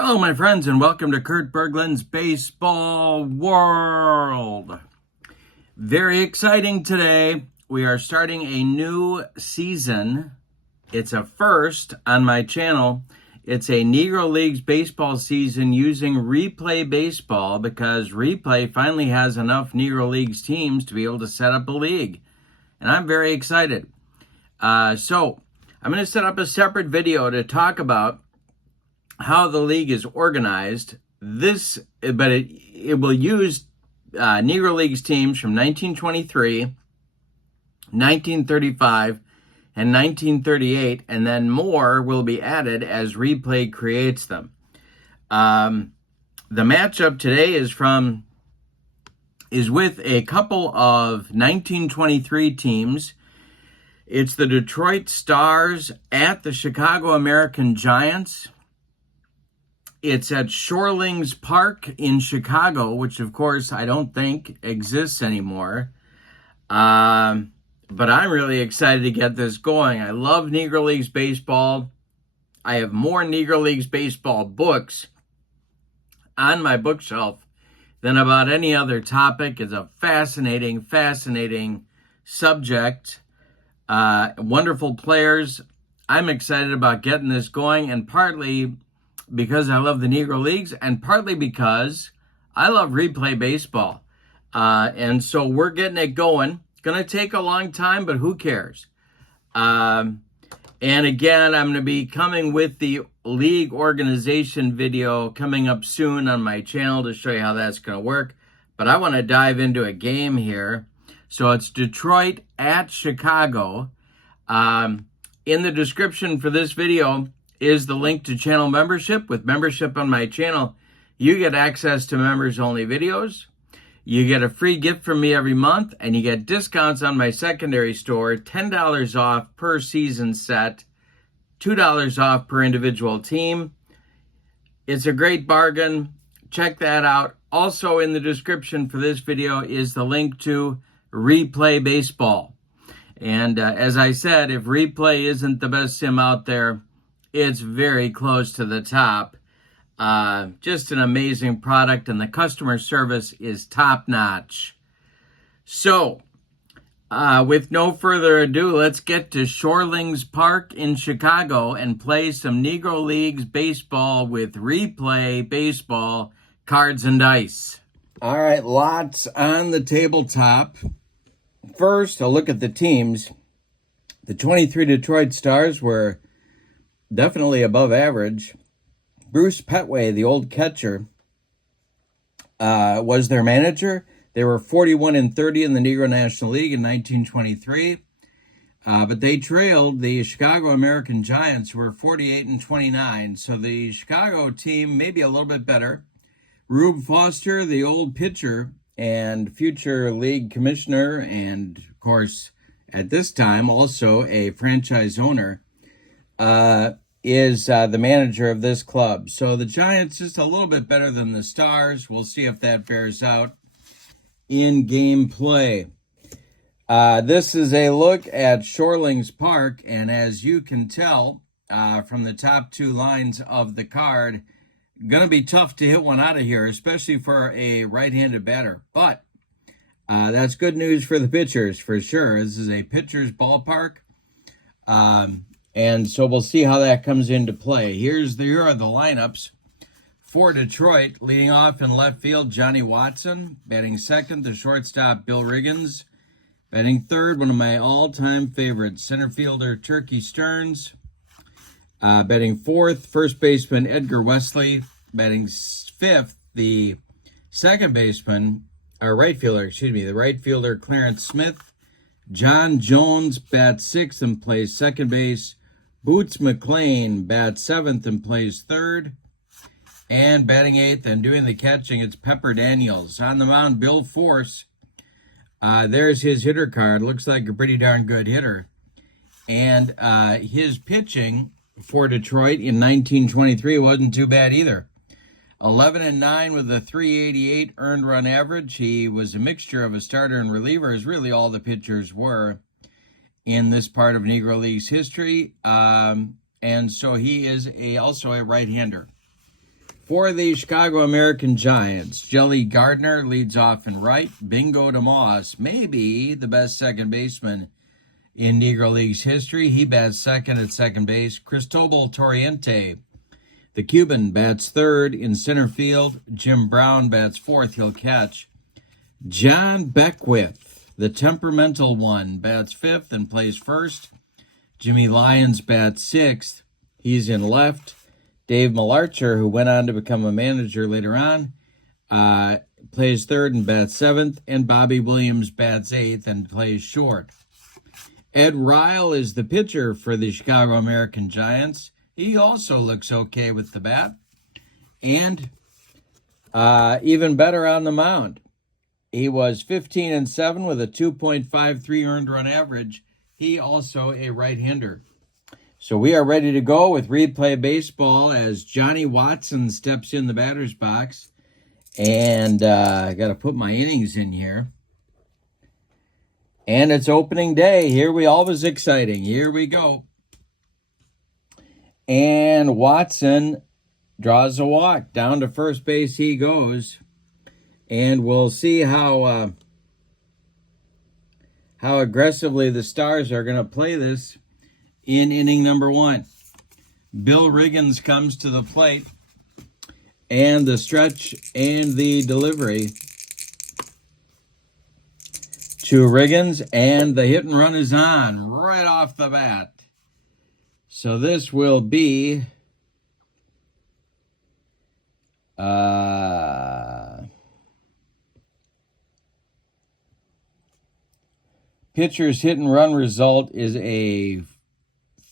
Hello, my friends, and welcome to Kurt Berglund's Baseball World. Very exciting today. We are starting a new season. It's a first on my channel. It's a Negro Leagues baseball season using Replay Baseball because Replay finally has enough Negro Leagues teams to be able to set up a league. And I'm very excited. So I'm going to set up a separate video to talk about how the league is organized. But it will use Negro Leagues teams from 1923, 1935, and 1938, and then more will be added as Replay creates them. The matchup today is with a couple of 1923 teams. It's the Detroit Stars at the Chicago American Giants. It's at Shorelings Park in Chicago, which, of course, I don't think exists anymore. But I'm really excited to get this going. I love Negro Leagues baseball. I have more Negro Leagues baseball books on my bookshelf than about any other topic. It's a fascinating subject. Wonderful players. I'm excited about getting this going, and partly because I love the Negro Leagues, and partly because I love Replay Baseball. And so we're getting it going. It's going to take a long time, but who cares? And again, I'm going to be coming with the league organization video coming up soon on my channel to show you how that's going to work. But I want to dive into a game here. So it's Detroit at Chicago. In the description for this video is the link to channel membership. With membership on my channel, you get access to members-only videos. You get a free gift from me every month, and you get discounts on my secondary store, $10 off per season set, $2 off per individual team. It's a great bargain. Check that out. Also in the description for this video is the link to Replay Baseball. And as I said, if Replay isn't the best sim out there, it's very close to the top. Just an amazing product, and the customer service is top-notch. So, with no further ado, let's get to Shorelings Park in Chicago and play some Negro Leagues baseball with Replay Baseball cards and dice. All right, lots on the tabletop. First, a look at the teams. The 23 Detroit Stars were definitely above average. Bruce Petway, the old catcher, was their manager. They were 41-30 in the Negro National League in 1923. But they trailed the Chicago American Giants, who were 48-29. So the Chicago team maybe a little bit better. Rube Foster, the old pitcher and future league commissioner, and of course, at this time, also a franchise owner, is the manager of this club. So the Giants just a little bit better than the Stars. We'll see if that bears out in game play. This is a look at Shorelings Park, and as you can tell from the top two lines of the card, going to be tough to hit one out of here, especially for a right-handed batter. But that's good news for the pitchers, for sure. This is a pitcher's ballpark. And so we'll see how that comes into play. Here are the lineups for Detroit. Leading off in left field, Johnny Watson. Batting second, the shortstop, Bill Riggins. Batting third, one of my all-time favorites, center fielder, Turkey Stearns. Batting fourth, first baseman, Edgar Wesley. Batting fifth, the right fielder, Clarence Smith. John Jones bats sixth and plays second base. Boots McLean bats seventh and plays third. And batting eighth and doing the catching, it's Pepper Daniels. On the mound, Bill Force. There's his hitter card. Looks like a pretty darn good hitter. And his pitching for Detroit in 1923 wasn't too bad either. 11-9 with a 388 earned run average. He was a mixture of a starter and reliever, as really all the pitchers were in this part of Negro Leagues history. And so he is also a right-hander. For the Chicago American Giants, Jelly Gardner leads off in right. Bingo DeMoss, maybe the best second baseman in Negro Leagues history. He bats second at second base. Cristobal Torriente, the Cuban, bats third. In center field, Jim Brown bats fourth. He'll catch. John Beckwith, the temperamental one, bats fifth and plays first. Jimmy Lyons bats sixth. He's in left. Dave Malarcher, who went on to become a manager later on, plays third and bats seventh. And Bobby Williams bats eighth and plays short. Ed Ryle is the pitcher for the Chicago American Giants. He also looks okay with the bat. And even better on the mound. He was 15-7 with a 2.53 earned run average. He also a right-hander. So we are ready to go with Replay Baseball as Johnny Watson steps in the batter's box. And I got to put my innings in here. And it's opening day. Here we always exciting. Here we go. And Watson draws a walk. Down to first base he goes. And we'll see how aggressively the Stars are going to play this in inning number one. Bill Riggins comes to the plate. And the stretch and the delivery to Riggins. And the hit and run is on right off the bat. So this will be pitcher's hit and run result is a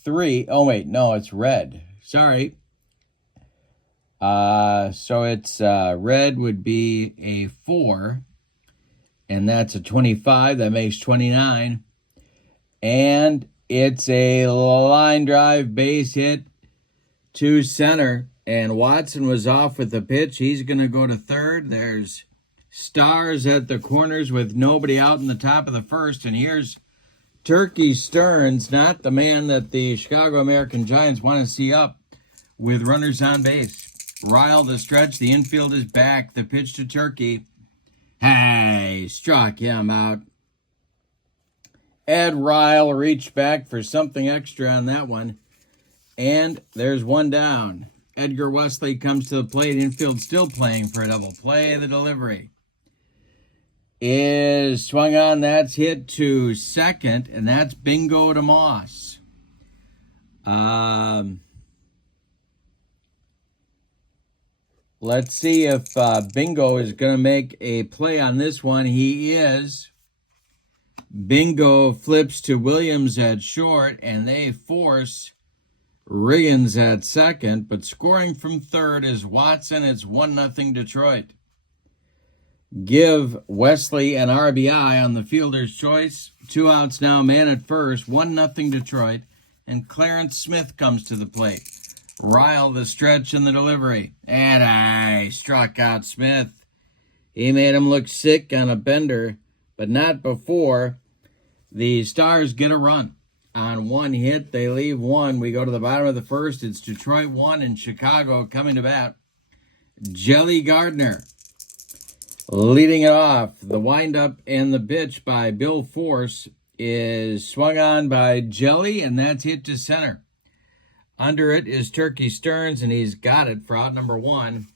3. Oh, wait, no, it's red. Sorry. So it's red would be a 4, and that's a 25. That makes 29. And it's a line drive base hit to center, and Watson was off with the pitch. He's going to go to third. There's Stars at the corners with nobody out in the top of the first. And here's Turkey Stearns, not the man that the Chicago American Giants want to see up, with runners on base. Ryle the stretch. The infield is back. The pitch to Turkey. Hey, struck him out. Ed Ryle reached back for something extra on that one. And there's one down. Edgar Wesley comes to the plate. Infield still playing for a double play. The delivery is swung on. That's hit to second, and that's Bingo DeMoss. Let's see if Bingo is going to make a play on this one. He is. Bingo flips to Williams at short, and they force Riggins at second. But scoring from third is Watson. It's 1-0 Detroit. Give Wesley an RBI on the fielder's choice. 2 outs now, man at first. 1-0 Detroit. And Clarence Smith comes to the plate. Ryle the stretch and the delivery. And I struck out Smith. He made him look sick on a bender, but not before the Stars get a run. On one hit, they leave one. We go to the bottom of the first. It's Detroit 1 and Chicago coming to bat. Jelly Gardner leading it off. The windup and the pitch by Bill Force is swung on by Jelly, and that's hit to center. Under it is Turkey Stearns, and he's got it for out number 1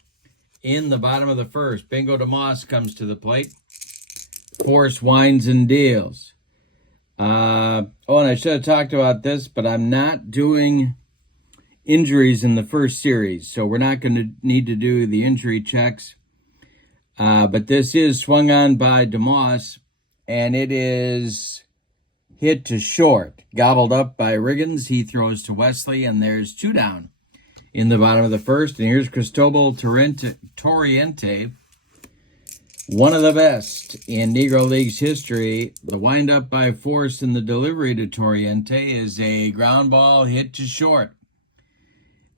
in the bottom of the first. Bingo DeMoss comes to the plate. Force winds and deals. And I should have talked about this, but I'm not doing injuries in the first series, so we're not going to need to do the injury checks. But this is swung on by DeMoss, and it is hit to short. Gobbled up by Riggins. He throws to Wesley, and there's 2 down in the bottom of the first. And here's Cristobal Torriente, one of the best in Negro Leagues history. The windup by Force and the delivery to Torriente is a ground ball hit to short.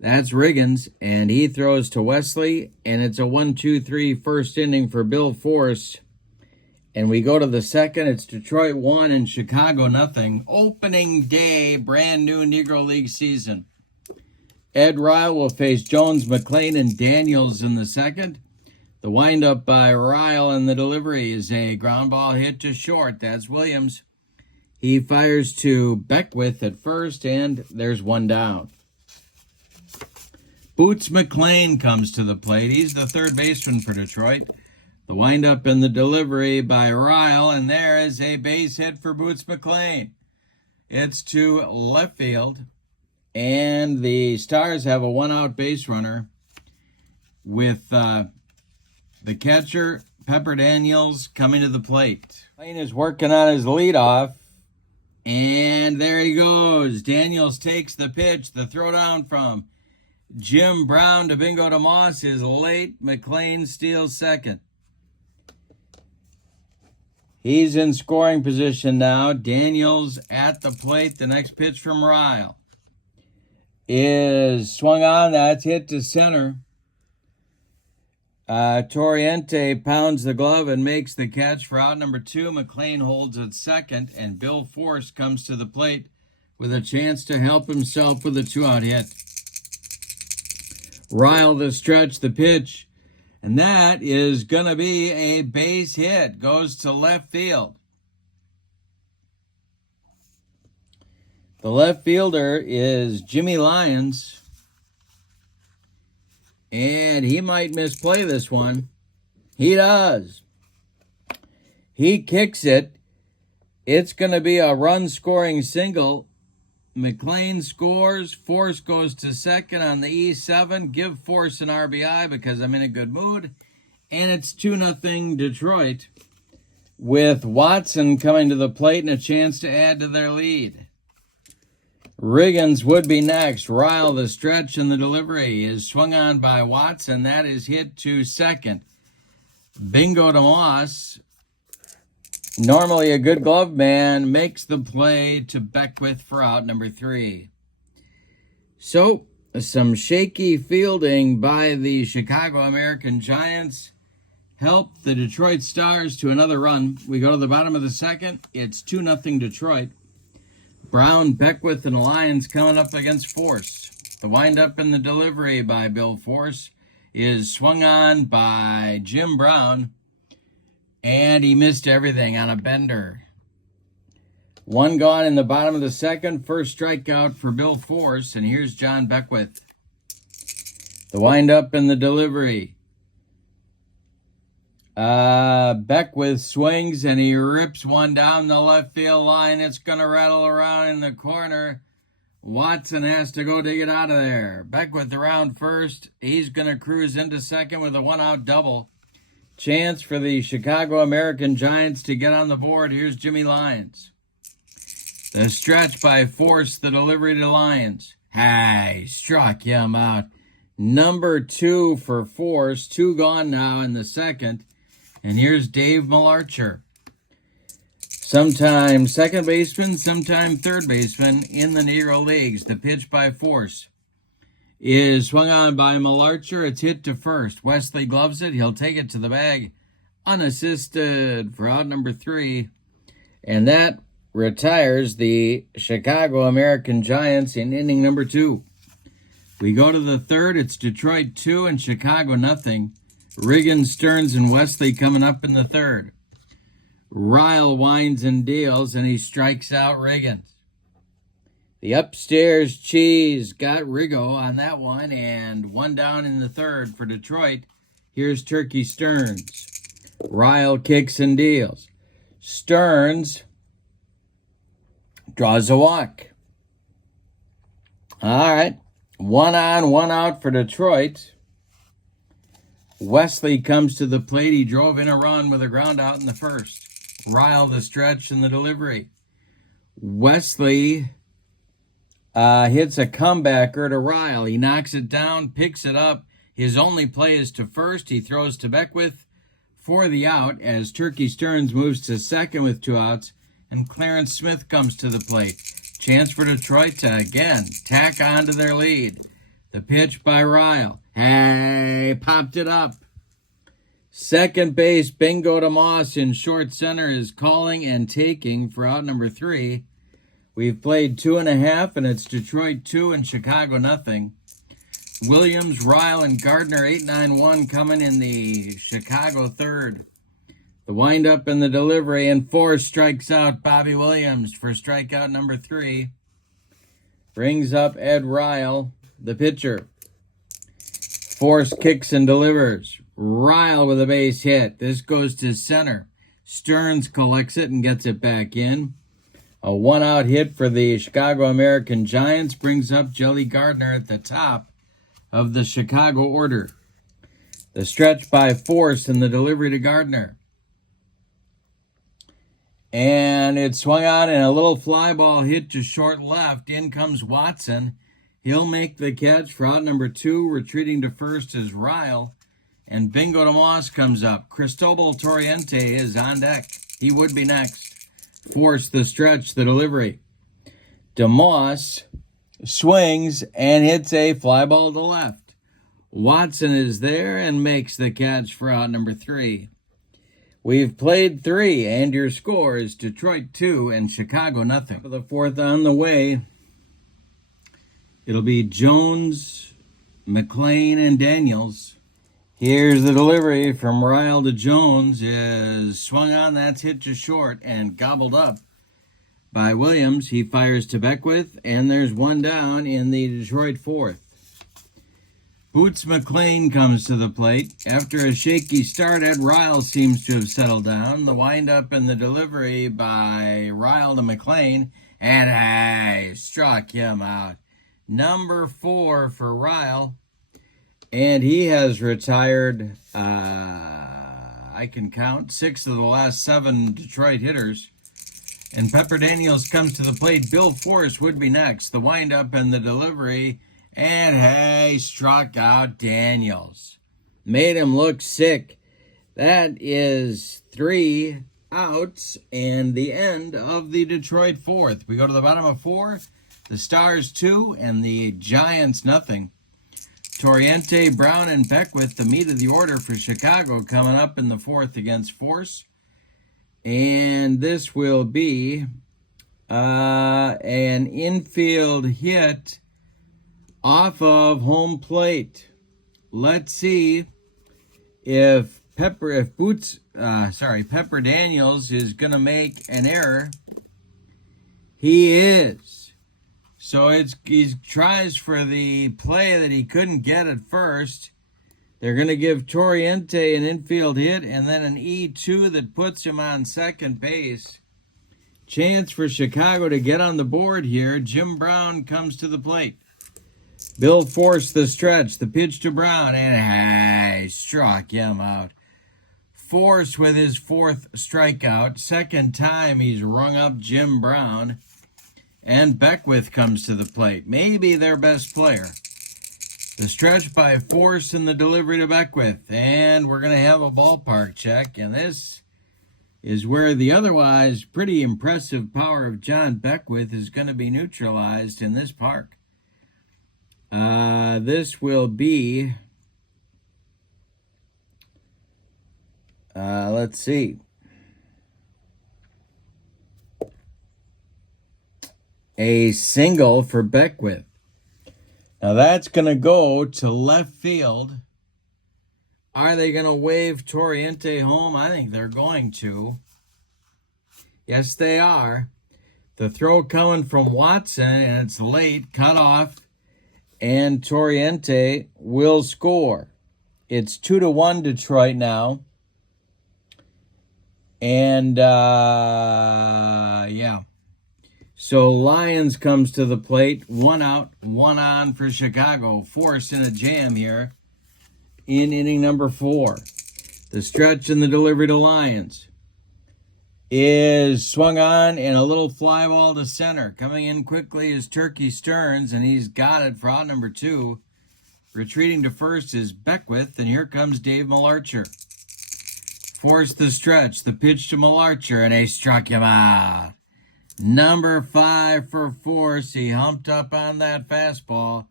That's Riggins, and he throws to Wesley, and it's a 1-2-3 first inning for Bill Force. And we go to the second. It's Detroit 1 and Chicago 0. Opening day, brand new Negro League season. Ed Ryle will face Jones, McLean, and Daniels in the second. The windup by Ryle and the delivery is a ground ball hit to short. That's Williams. He fires to Beckwith at first, and there's one down. Boots McLean comes to the plate. He's the third baseman for Detroit. The windup and the delivery by Ryle, and there is a base hit for Boots McLean. It's to left field, and the Stars have a one-out base runner with the catcher, Pepper Daniels, coming to the plate. McLean is working on his leadoff, and there he goes. Daniels takes the pitch. The throwdown from Jim Brown to Bingo DeMoss is late. McLean steals second. He's in scoring position now. Daniels at the plate. The next pitch from Ryle is swung on. That's hit to center. Torriente pounds the glove and makes the catch for out number 2. McLean holds at second, and Bill Force comes to the plate with a chance to help himself with a 2-out hit. Ryle the stretch, the pitch, and that is going to be a base hit. Goes to left field. The left fielder is Jimmy Lyons, and he might misplay this one. He does. He kicks it. It's going to be a run-scoring single. McLean scores. Force goes to second on the E7. Give Force an RBI because I'm in a good mood. And it's 2-0 Detroit, with Watson coming to the plate and a chance to add to their lead. Riggins would be next. Ryle, the stretch and the delivery is swung on by Watson. That is hit to second. Bingo DeMoss, normally a good glove man, makes the play to Beckwith for out number 3. So, some shaky fielding by the Chicago American Giants helped the Detroit Stars to another run. We go to the bottom of the second. It's 2-0 Detroit. Brown, Beckwith, and the Lions coming up against Force. The windup and the delivery by Bill Force is swung on by Jim Brown, and he missed everything on a bender. One gone in the bottom of the second. First strikeout for Bill Force, and here's John Beckwith. The windup and the delivery. Beckwith swings, and he rips one down the left field line. It's going to rattle around in the corner. Watson has to go dig it out of there. Beckwith around first. He's going to cruise into second with a one-out double. Chance for the Chicago American Giants to get on the board. Here's Jimmy Lyons. The stretch by Force, the delivery to Lyons. Hey, struck him out. Number 2 for Force. 2 gone now in the second. And here's Dave Malarcher. Sometime second baseman, sometime third baseman in the Negro Leagues. The pitch by Force is swung on by Malarcher. It's hit to first. Wesley gloves it. He'll take it to the bag unassisted for out number 3. And that retires the Chicago American Giants in inning number 2. We go to the third. It's Detroit 2 and Chicago 0. Riggins, Stearns, and Wesley coming up in the third. Ryle winds and deals, and he strikes out Riggins. The upstairs cheese got Riggo on that one, and one down in the third for Detroit. Here's Turkey Stearns. Ryle kicks and deals. Stearns draws a walk. All right. 1 on, 1 out for Detroit. Wesley comes to the plate. He drove in a run with a ground out in the first. Ryle the stretch and the delivery. Wesley hits a comebacker to Ryle. He knocks it down, picks it up. His only play is to first. He throws to Beckwith for the out as Turkey Stearns moves to second with 2 outs, and Clarence Smith comes to the plate. Chance for Detroit to again tack on to their lead. The pitch by Ryle. Hey, popped it up. Second base, Bingo DeMoss in short center is calling and taking for out number 3. We've played 2.5, and it's Detroit 2 and Chicago 0. Williams, Ryle, and Gardner, 8-9-1 coming in the Chicago third. The windup and the delivery, and Force strikes out Bobby Williams for strikeout number 3. Brings up Ed Ryle, the pitcher. Force kicks and delivers. Ryle with a base hit. This goes to center. Stearns collects it and gets it back in. A one-out hit for the Chicago American Giants brings up Jelly Gardner at the top of the Chicago order. The stretch by Force and the delivery to Gardner. And it swung on and a little fly ball hit to short left. In comes Watson. He'll make the catch for out number 2. Retreating to first is Ryle. And Bingo DeMoss comes up. Cristobal Torriente is on deck. He would be next. Force the stretch, the delivery. DeMoss swings and hits a fly ball to left. Watson is there and makes the catch for out number 3. We've played 3, and your score is Detroit 2 and Chicago nothing. For the fourth on the way, it'll be Jones, McLean, and Daniels. Here's the delivery from Ryle to Jones. Is swung on, that's hit to short and gobbled up by Williams. He fires to Beckwith, and there's one down in the Detroit fourth. Boots McLean comes to the plate. After a shaky start, Ed Ryle seems to have settled down. The windup and the delivery by Ryle to McLean, and hey, struck him out. Number 4 for Ryle. And he has retired, I can count, 6 of the last 7 Detroit hitters. And Pepper Daniels comes to the plate. Bill Force would be next. The windup and the delivery. And hey, struck out Daniels. Made him look sick. That is 3 outs and the end of the Detroit fourth. We go to the bottom of 4. The Stars 2 and the Giants nothing. Torriente, Brown, and Beckwith, the meat of the order for Chicago, coming up in the 4th against Force. And this will be an infield hit off of home plate. Let's see if Pepper Daniels is going to make an error. He is. So he tries for the play that he couldn't get at first. They're going to give Torriente an infield hit and then an E2 that puts him on second base. Chance for Chicago to get on the board here. Jim Brown comes to the plate. Bill Force the stretch. The pitch to Brown, and struck him out. Force with his 4th strikeout. Second time he's rung up Jim Brown. And Beckwith comes to the plate. Maybe their best player. The stretch by Force and the delivery to Beckwith. And we're going to have a ballpark check. And this is where the otherwise pretty impressive power of John Beckwith is going to be neutralized in this park. This will be, let's see. A single for Beckwith. Now that's going to go to left field. Are they going to wave Torriente home? I think they're going to. Yes, they are. The throw coming from Watson, and it's late, cut off, and Torriente will score. It's 2-1 Detroit now. And, yeah. So Lyons comes to the plate. 1 out, 1 on for Chicago. Force in a jam here in inning number 4. The stretch and the delivery to Lyons is swung on, and a little fly ball to center. Coming in quickly is Turkey Stearns, and he's got it for out number 2. Retreating to first is Beckwith, and here comes Dave Malarcher. Force the stretch, the pitch to Malarcher, and he struck him out. Number 5 for Force. He humped up on that fastball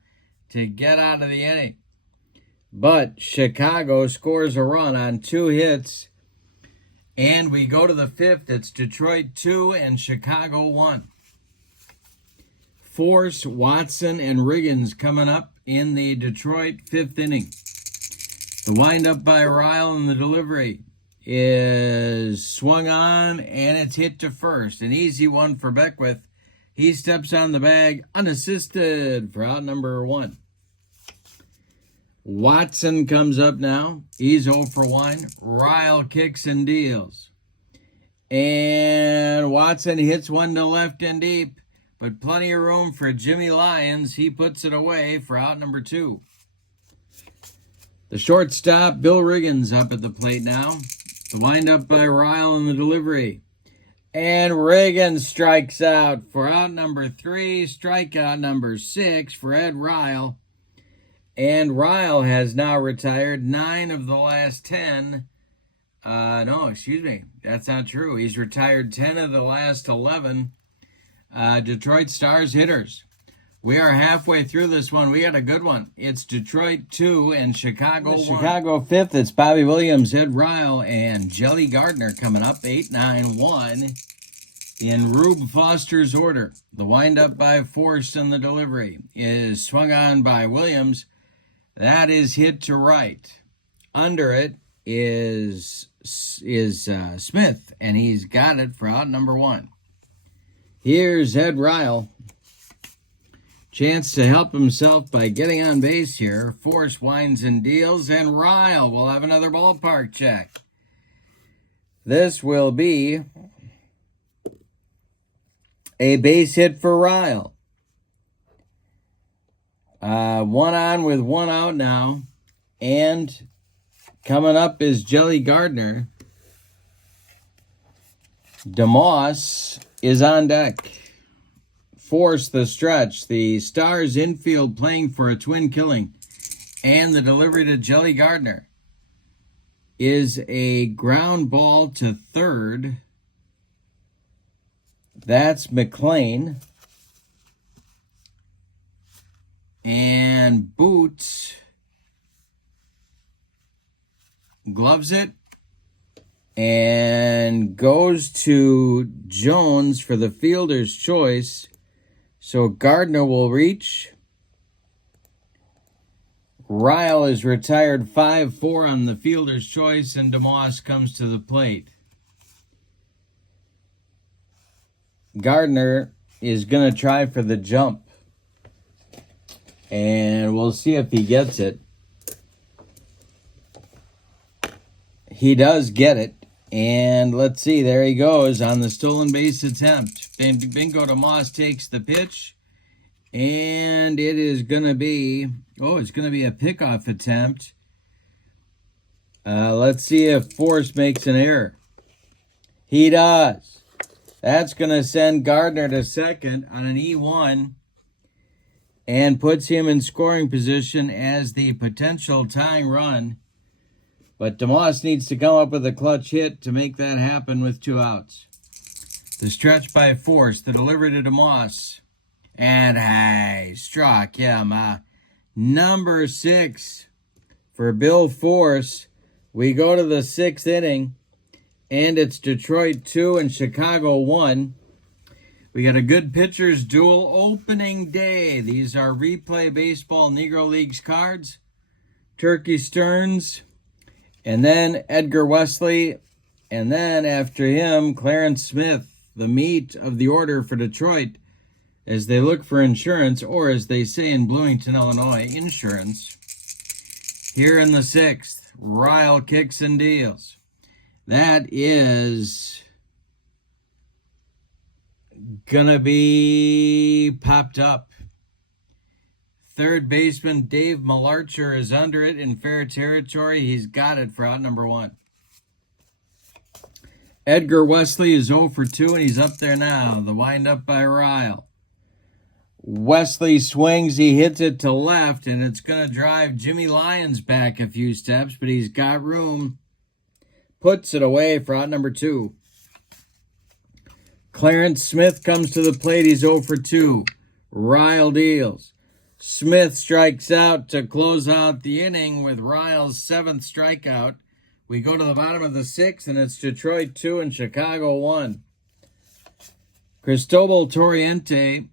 to get out of the inning. But Chicago scores a run on 2 hits. And we go to the 5th. It's Detroit 2 and Chicago 1. Force, Watson, and Riggins coming up in the Detroit 5th inning. The windup by Ryle and the delivery is swung on, and it's hit to first. An easy one for Beckwith. He steps on the bag unassisted for out number 1. Watson comes up now. He's 0 for 1. Ryle kicks and deals. And Watson hits one to left and deep, but plenty of room for Jimmy Lyons. He puts it away for out number 2. The shortstop, Bill Riggins, up at the plate now. The windup by Ryle in the delivery. And Riggins strikes out for out number 3. Strikeout number 6 for Ed Ryle. And Ryle has now retired 9 of the last 10. No, excuse me. That's not true. He's retired 10 of the last 11 Detroit Stars hitters. We are halfway through this one. We got a good one. It's Detroit 2 and Chicago 1. Chicago 5th, it's Bobby Williams, Ed Ryle, and Jelly Gardner coming up 8-9-1 in Rube Foster's order. The windup by Force in the delivery is swung on by Williams. That is hit to right. Under it is Smith, and he's got it for out number 1. Here's Ed Ryle. Chance to help himself by getting on base here. Force winds and deals, and Ryle will have another ballpark check. This will be a base hit for Ryle. 1 on with 1 out now. And coming up is Jelly Gardner. DeMoss is on deck. Force the stretch. The Stars infield playing for a twin killing. And the delivery to Jelly Gardner is a ground ball to third. That's McLean. And Boots gloves it and goes to Jones for the fielder's choice. So Gardner will reach. Ryle is retired 5-4 on the fielder's choice, and DeMoss comes to the plate. Gardner is going to try for the jump, and we'll see if he gets it. He does get it. And let's see, there he goes on the stolen base attempt. Bingo DeMoss takes the pitch. And it is going to be, it's going to be a pickoff attempt. Let's see if Force makes an error. He does. That's going to send Gardner to second on an E1 and puts him in scoring position as the potential tying run. But DeMoss needs to come up with a clutch hit to make that happen with 2 outs. The stretch by Force, the delivery to DeMoss. And struck him. Number 6 for Bill Force. We go to the 6th inning, and it's Detroit 2 and Chicago 1. We got a good pitchers duel opening day. These are Replay Baseball Negro Leagues cards. Turkey Stearns. And then Edgar Wesley, and then after him, Clarence Smith, the meat of the order for Detroit, as they look for insurance, or as they say in Bloomington, Illinois, insurance. Here in the 6th, Ryle kicks and deals. That is gonna be popped up. Third baseman Dave Malarcher is under it in fair territory. He's got it for out number 1. Edgar Wesley is 0 for 2, and he's up there now. The windup by Ryle. Wesley swings. He hits it to left, and it's going to drive Jimmy Lyons back a few steps, but he's got room. Puts it away for out number 2. Clarence Smith comes to the plate. He's 0 for 2. Ryle deals. Smith strikes out to close out the inning with Ryle's 7th strikeout. We go to the bottom of the 6th, and it's Detroit 2 and Chicago 1. Cristobal Torriente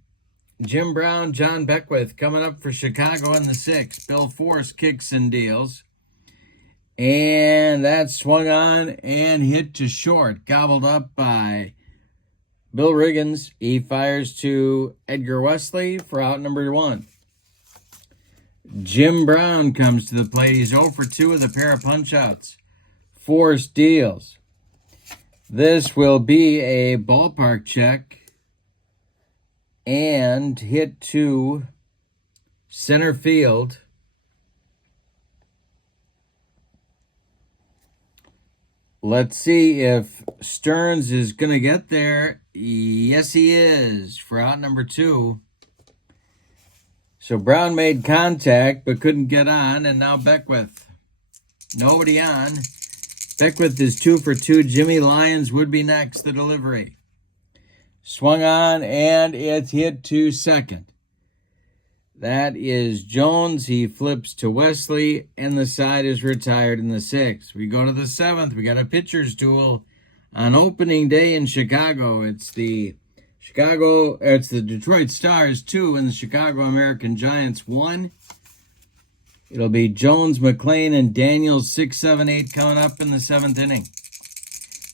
Jim Brown, John Beckwith coming up for Chicago in the 6th. Bill Force kicks and deals. And that swung on and hit to short. Gobbled up by Bill Riggins. He fires to Edgar Wesley for out number 1. Jim Brown comes to the plate. He's 0 for 2 with a pair of punch-outs. Force deals. This will be a ballpark check and hit to center field. Let's see if Stearns is going to get there. Yes, he is for out number 2. So Brown made contact but couldn't get on, and now Beckwith. Nobody on. Beckwith is 2 for 2. Jimmy Lyons would be next, the delivery. Swung on, and it's hit to second. That is Jones. He flips to Wesley, and the side is retired in the 6th. We go to the 7th. We got a pitcher's duel on opening day in Chicago. It's the Detroit Stars 2 and the Chicago American Giants 1. It'll be Jones, McLean, and Daniels 6, 7, 8 coming up in the 7th inning.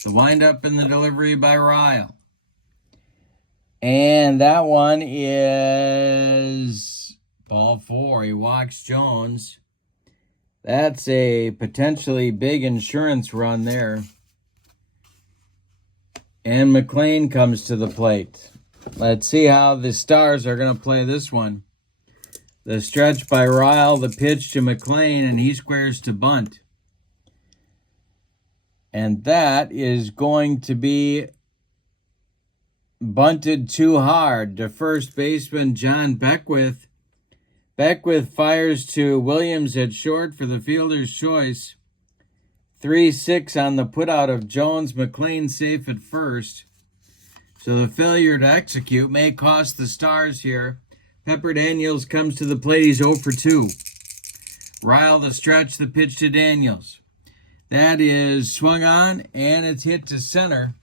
The windup and the delivery by Ryle. And that one is ball 4. He walks Jones. That's a potentially big insurance run there. And McLean comes to the plate. Let's see how the Stars are going to play this one. The stretch by Ryle, the pitch to McLean, and he squares to bunt. And that is going to be bunted too hard to first baseman John Beckwith. Beckwith fires to Williams at short for the fielder's choice. 3-6 on the putout of Jones. McLean safe at first. So the failure to execute may cost the Stars here. Pepper Daniels comes to the plate. He's 0 for 2. Ryle the stretch, the pitch to Daniels. That is swung on, and it's hit to center.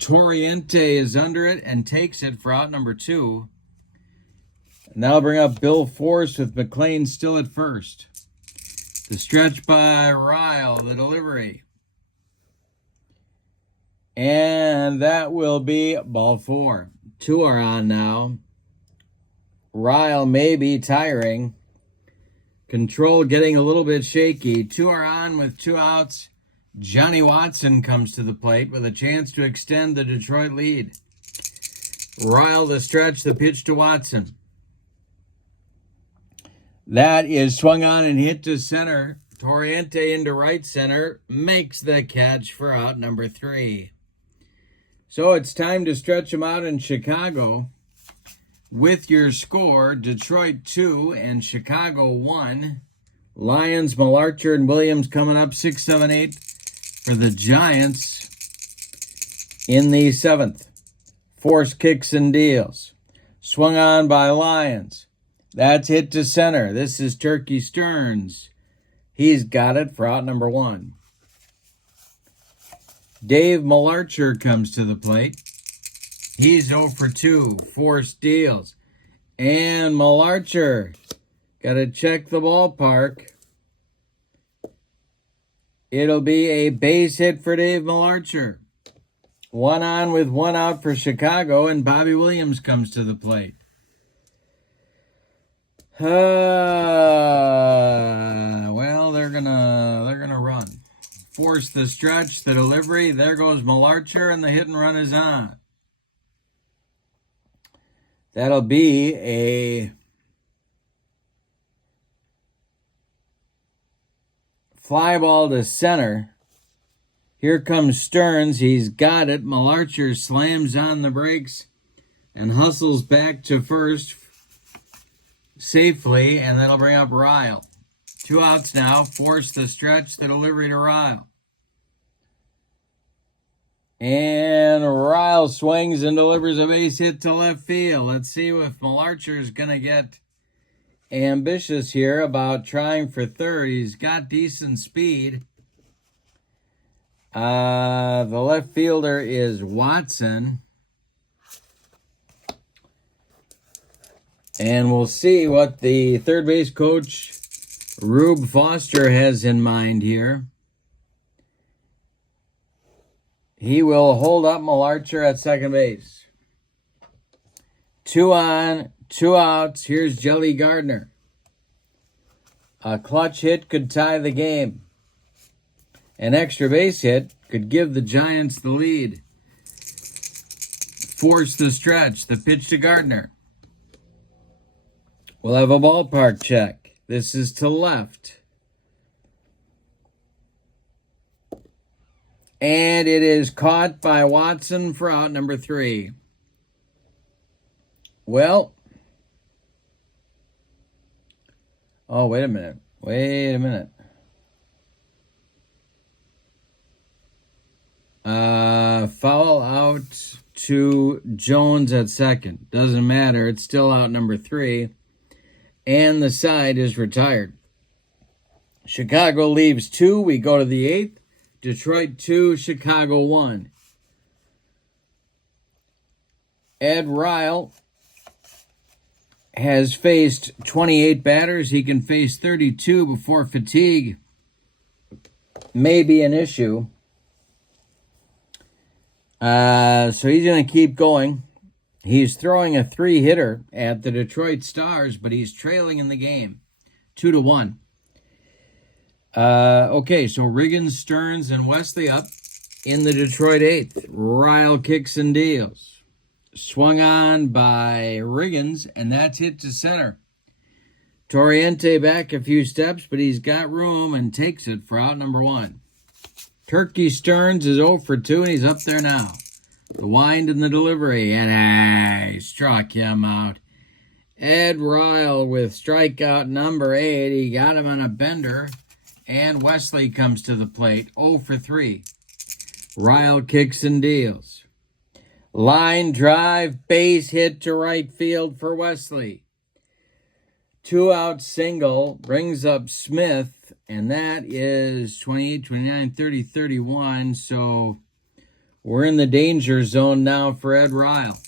Torriente is under it and takes it for out number 2. And that'll bring up Bill Force with McLean still at first. The stretch by Ryle, the delivery. And that will be ball 4. 2 are on now. Ryle may be tiring. Control getting a little bit shaky. 2 are on with 2 outs. Johnny Watson comes to the plate with a chance to extend the Detroit lead. Ryle the stretch, the pitch to Watson. That is swung on and hit to center. Torriente into right center makes the catch for out number 3. So it's time to stretch them out in Chicago. With your score, Detroit 2 and Chicago 1. Lyons, Malarcher, and Williams coming up 6, 7, 8 for the Giants in the 7th. Force kicks and deals. Swung on by Lyons. That's hit to center. This is Turkey Stearns. He's got it for out number 1. Dave Malarcher comes to the plate. He's 0 for 2. Force deals. And Malarcher got to check the ballpark. It'll be a base hit for Dave Malarcher. 1 on with 1 out for Chicago, and Bobby Williams comes to the plate. Well, they're gonna run. Force the stretch, the delivery. There goes Malarcher, and the hit and run is on. That'll be a fly ball to center. Here comes Stearns. He's got it. Malarcher slams on the brakes and hustles back to first safely, and that'll bring up Ryle. 2 outs now. Force the stretch, the delivery to Ryle. And Ryle swings and delivers a base hit to left field. Let's see if Malarcher is going to get ambitious here about trying for third. He's got decent speed. The left fielder is Watson. And we'll see what the third base coach, Rube Foster, has in mind here. He will hold up Malarcher at second base. 2 on, 2 outs. Here's Jelly Gardner. A clutch hit could tie the game. An extra base hit could give the Giants the lead. Force the stretch. The pitch to Gardner. We'll have a ballpark check. This is to left. And it is caught by Watson for out number 3. Well, oh, wait a minute. Foul out to Jones at second. Doesn't matter. It's still out number 3. And the side is retired. Chicago leaves 2. We go to the 8th. Detroit 2, Chicago 1. Ed Ryle has faced 28 batters. He can face 32 before fatigue may be an issue. So he's going to keep going. He's throwing a 3-hitter at the Detroit Stars, but he's trailing in the game, 2-1. Okay, so Riggins, Stearns, and Wesley up in the Detroit 8th. Ryle kicks and deals. Swung on by Riggins, and that's hit to center. Torriente back a few steps, but he's got room and takes it for out number 1. Turkey Stearns is 0 for 2, and he's up there now. The wind and the delivery, and he struck him out. Ed Ryle with strikeout number 8. He got him on a bender. And Wesley comes to the plate, 0 for 3. Ryle kicks and deals. Line drive, base hit to right field for Wesley. 2-out single brings up Smith, and that is 28, 29, 30, 31. So we're in the danger zone now for Ed Ryle.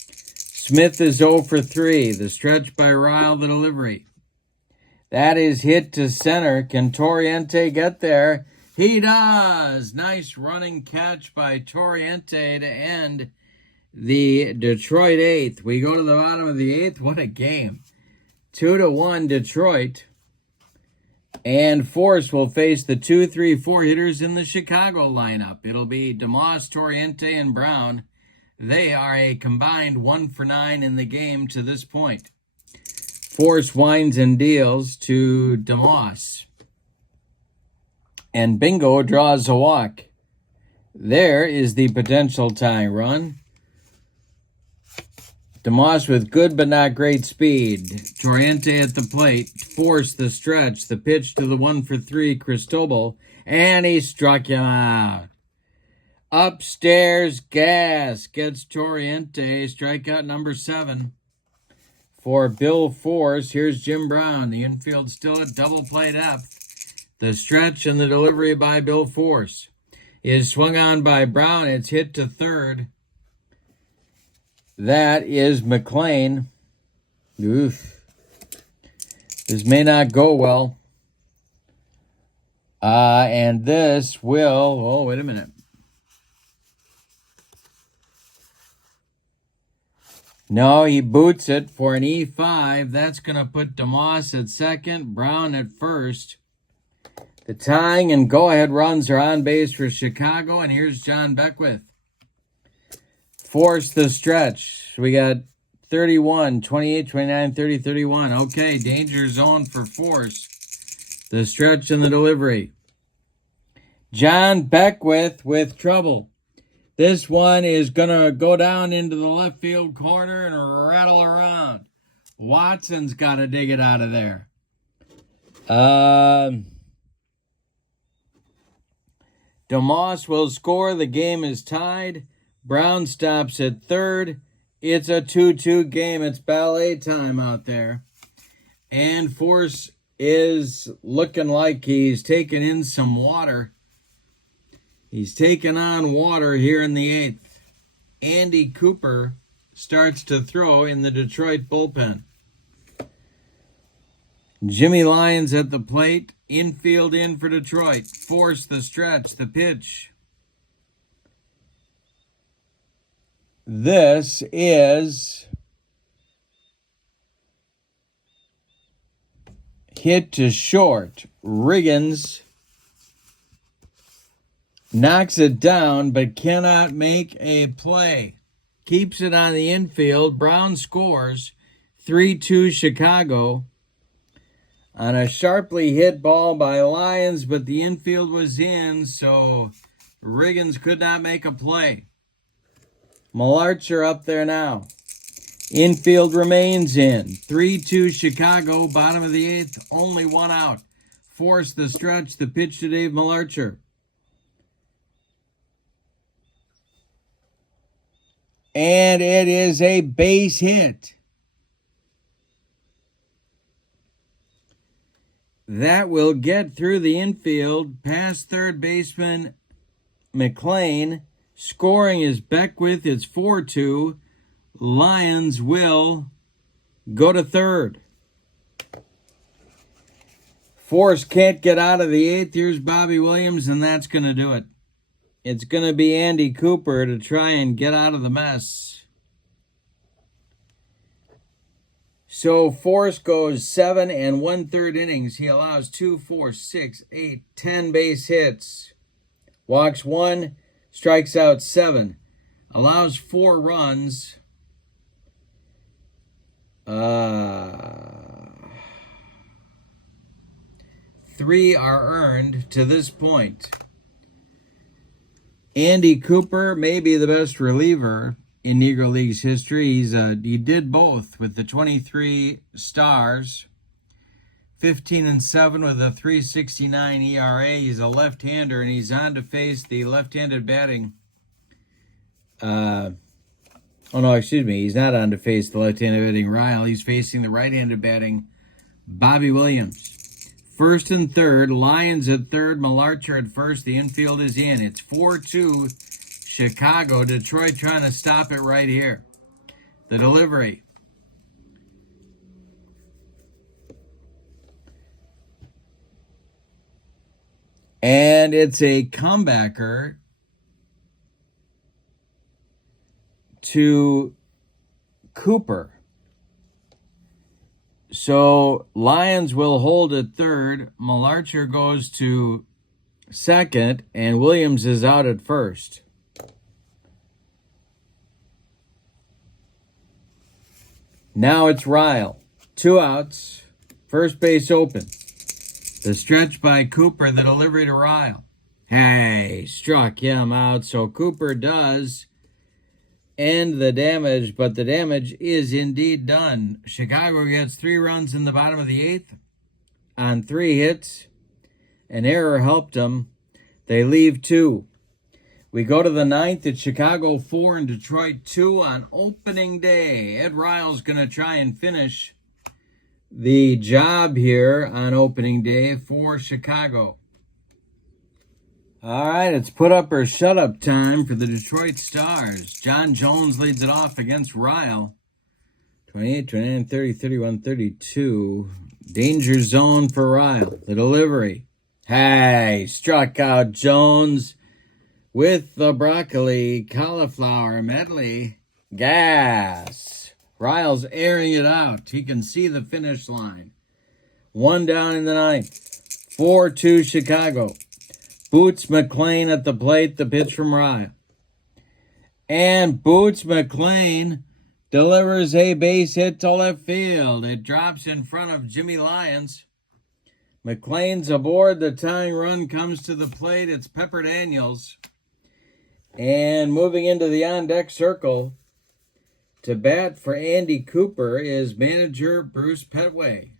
Smith is 0 for 3. The stretch by Ryle, the delivery. That is hit to center. Can Torriente get there? He does. Nice running catch by Torriente to end the Detroit 8th. We go to the bottom of the 8th. What a game. 2-1 Detroit. And Force will face the 2, 3, 4 hitters in the Chicago lineup. It'll be DeMoss, Torriente, and Brown. They are a combined 1 for 9 in the game to this point. Force winds and deals to DeMoss. And Bingo draws a walk. There is the potential tying run. DeMoss with good but not great speed. Torriente at the plate. Force the stretch. The pitch to the 1 for 3 Cristobal. And he struck him out. Upstairs gas gets Torriente. Strikeout number 7. For Bill Force, here's Jim Brown. The infield still at double play depth. The stretch and the delivery by Bill Force is swung on by Brown. It's hit to third. That is McLean. Oof. This may not go well. And this will... Oh, wait a minute. No, he boots it for an E5. That's going to put DeMoss at second, Brown at first. The tying and go-ahead runs are on base for Chicago, and here's John Beckwith. Force the stretch. We got 31, 28, 29, 30, 31. Okay, danger zone for Force. The stretch and the delivery. John Beckwith with trouble. This one is going to go down into the left field corner and rattle around. Watson's got to dig it out of there. DeMoss will score. The game is tied. Brown stops at third. It's a 2-2 game. It's ballet time out there. And Force is looking like he's taking in some water. He's taking on water here in the 8th. Andy Cooper starts to throw in the Detroit bullpen. Jimmy Lyons at the plate. Infield in for Detroit. Force the stretch, the pitch. This is hit to short. Riggins knocks it down but cannot make a play. Keeps it on the infield. Brown scores 3-2 Chicago on a sharply hit ball by Lyons, but the infield was in, so Riggins could not make a play. Malarcher up there now. Infield remains in. 3-2 Chicago, bottom of the eighth, only one out. Force the stretch, the pitch to Dave Malarcher. And it is a base hit. That will get through the infield past third baseman McLean. Scoring is Beckwith. It's 4-2. Lions will go to third. Force can't get out of the eighth. Here's Bobby Williams, and that's going to do it. It's going to be Andy Cooper to try and get out of the mess. So Force goes 7 1/3 innings. He allows 2, 4, 6, 8, 10 base hits. Walks 1, strikes out 7. Allows 4 runs. 3 are earned to this point. Andy Cooper may be the best reliever in Negro League's history. He did both with the 23 Stars, 15-7 with a 3.69 ERA. He's a left-hander, and he's on to face the left-handed batting. He's not on to face the left-handed batting Ryle. He's facing the right-handed batting Bobby Williams. First and third, Lions at third, Malarcher at first. The infield is in. It's 4-2 Chicago. Detroit trying to stop it right here. The delivery. And it's a comebacker to Cooper. So Lions will hold at third. Malarcher goes to second, and Williams is out at first. Now it's Ryle. 2 outs. First base open. The stretch by Cooper, the delivery to Ryle. Hey, struck him out. So Cooper does end the damage, but the damage is indeed done. Chicago gets 3 runs in the bottom of the eighth on 3 hits. An error helped them. They leave 2. We go to the ninth. It's Chicago 4 and Detroit 2 on opening day. Ed Ryle's going to try and finish the job here on opening day for Chicago. All right, it's put up or shut up time for the Detroit Stars. John Jones leads it off against Ryle. 28, 29, 30, 31, 32. Danger zone for Ryle. The delivery. Hey, struck out Jones with the broccoli cauliflower medley. Gas. Ryle's airing it out. He can see the finish line. 1 down in the ninth. 4-2 Chicago. Boots McLean at the plate, the pitch from Ryle. And Boots McLean delivers a base hit to left field. It drops in front of Jimmy Lyons. McLean's aboard. The tying run comes to the plate. It's Pepper Daniels. And moving into the on-deck circle to bat for Andy Cooper is manager Bruce Petway.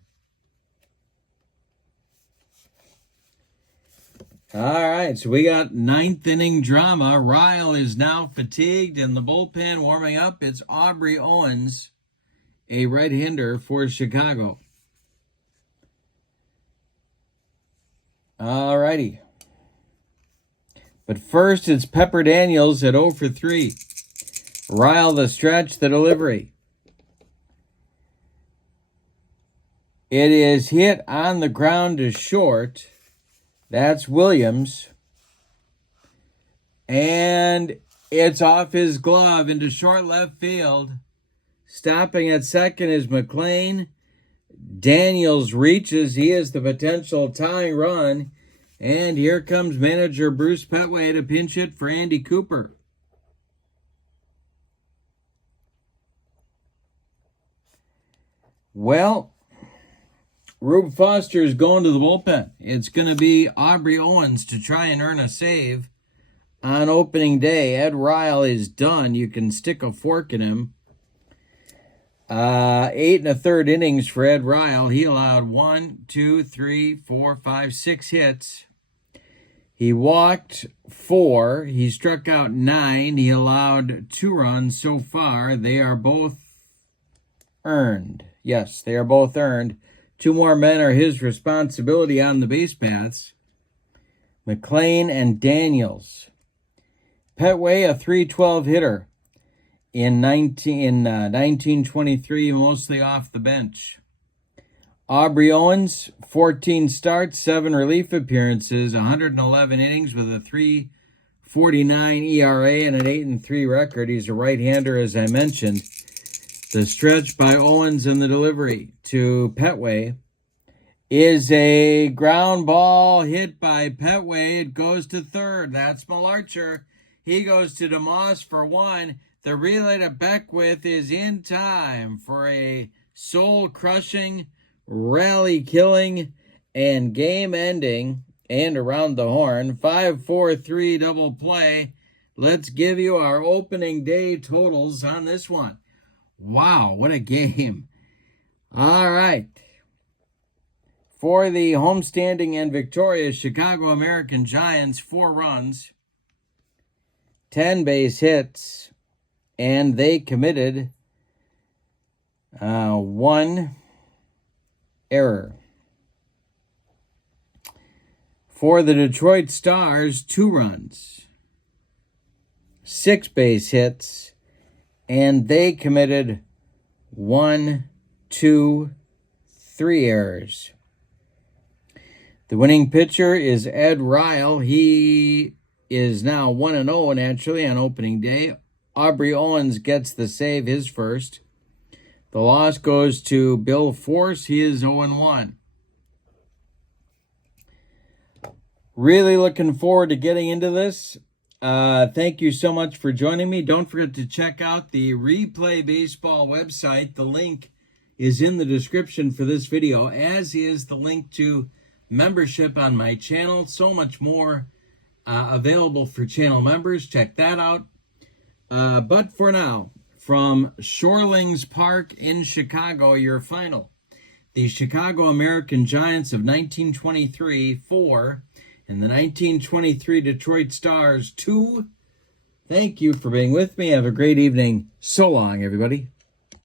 All right, so we got 9th inning drama. Ryle is now fatigued in the bullpen warming up. It's Aubrey Owens, a right-hander for Chicago. All righty. But first, it's Pepper Daniels at 0 for 3. Ryle the stretch, the delivery. It is hit on the ground to short. That's Williams. And it's off his glove into short left field. Stopping at second is McLean. Daniels reaches. He is the potential tying run. And here comes manager Bruce Petway to pinch hit for Andy Cooper. Well, Rube Foster is going to the bullpen. It's going to be Aubrey Owens to try and earn a save on opening day. Ed Ryle is done. You can stick a fork in him. 8 1/3 innings for Ed Ryle. He allowed 6 hits. He walked 4. He struck out 9. He allowed 2 runs so far. They are both earned. Yes, they are both earned. 2 more men are his responsibility on the base paths. McLean and Daniels. Petway, a .312 hitter in 1923, mostly off the bench. Aubrey Owens, 14 starts, 7 relief appearances, 111 innings with a .349 ERA and an 8-3 record. He's a right-hander, as I mentioned. The stretch by Owens in the delivery to Petway is a ground ball hit by Petway. It goes to third. That's Malarcher. He goes to DeMoss for 1. The relay to Beckwith is in time for a soul-crushing, rally-killing, and game-ending, and around the horn, 5-4-3 double play. Let's give you our opening day totals on this one. Wow, what a game. All right. For the homestanding and victorious Chicago American Giants, 4 runs, 10 base hits, and they committed 1 error. For the Detroit Stars, 2 runs, 6 base hits, and they committed 1, 2, 3 errors. The winning pitcher is Ed Ryle. He is now 1-0 naturally on opening day. Aubrey Owens gets the save, his first. The loss goes to Bill Force. He is 0-1. Really looking forward to getting into this. Thank you so much for joining me. Don't forget to check out the Replay Baseball website. The link is in the description for this video, as is the link to membership on my channel. So much more available for channel members. Check that out. But for now, from Shorelings Park in Chicago, your final. The Chicago American Giants of 1923, 4, and the 1923 Detroit Stars, 2. Thank you for being with me. Have a great evening. So long, everybody.